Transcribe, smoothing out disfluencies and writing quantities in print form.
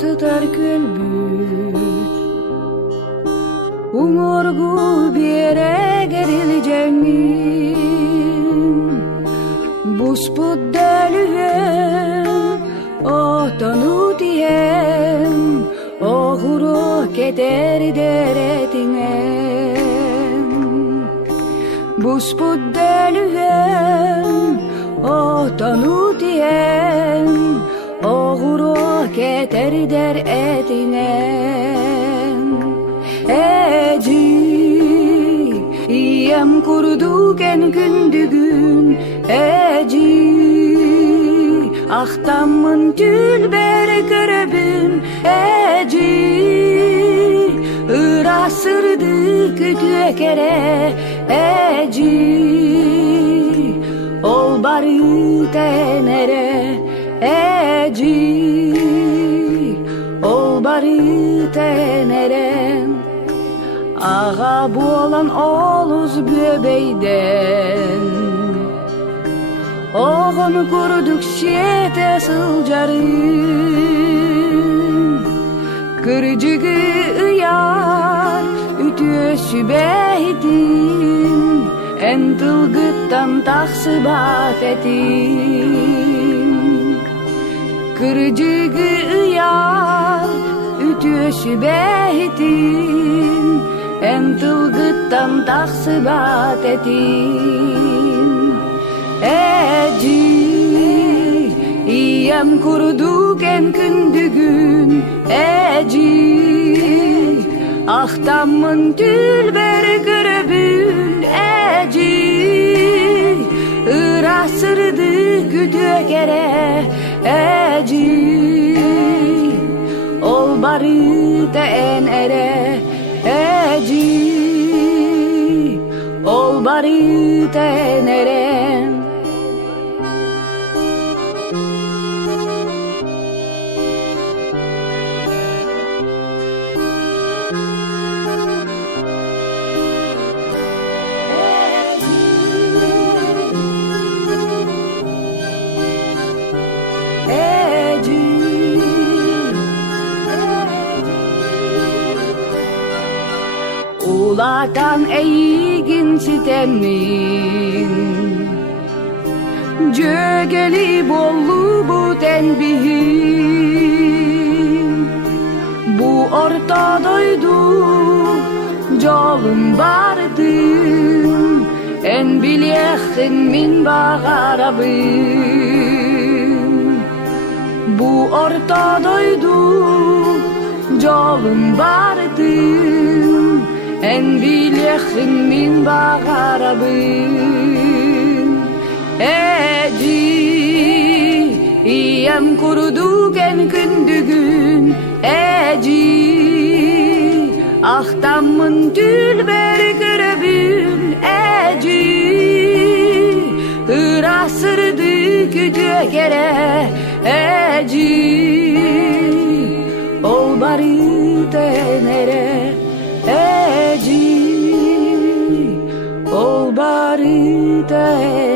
sıtar kölbüt. Umurgu bir yere gerileceğim. Busput delühem, otonu diyem, oğuru keter deretinem. Busput delühem, otonu diyem, oğuru keter deretinem. Eci, iyem kurduken kündügün, eci, ahtamın tülberi köröbün, eci, ırasırdı kütüye kere, eci, ol bari tenere, eci, ol bari tenere. Ağa bu olan oluz böbeyden, oğunu kurduk şiyete sılcarım. Kırcıgı ıyar, ütüye sübeydim, en tılgıttan taksıbat etim. Kırcıgı ıyar, ütüye sübeydim, en tılgıttan taksıbat etim. Eci, iyem kurduken kündügün, eci, ahtamın tülberi köröbün, eci, ırasırdı kütüye kere, eci, ol bari tenere, eci, ol bari tenere. Ulatan eygin sitemin, cögeli bollu bu tenbihim. Bu ortadoydu jolum bardım, en bilyehin min bağarabım. Bu ortadoydu jolum bardım, en bilyehin min bağarabım. Eci, iyem kurduken kündügün, eci, ahtamın tülberi köröbün, eci, ırasırdı kütüye kere, eci, ol bari tenere, eci, ol bari tenere.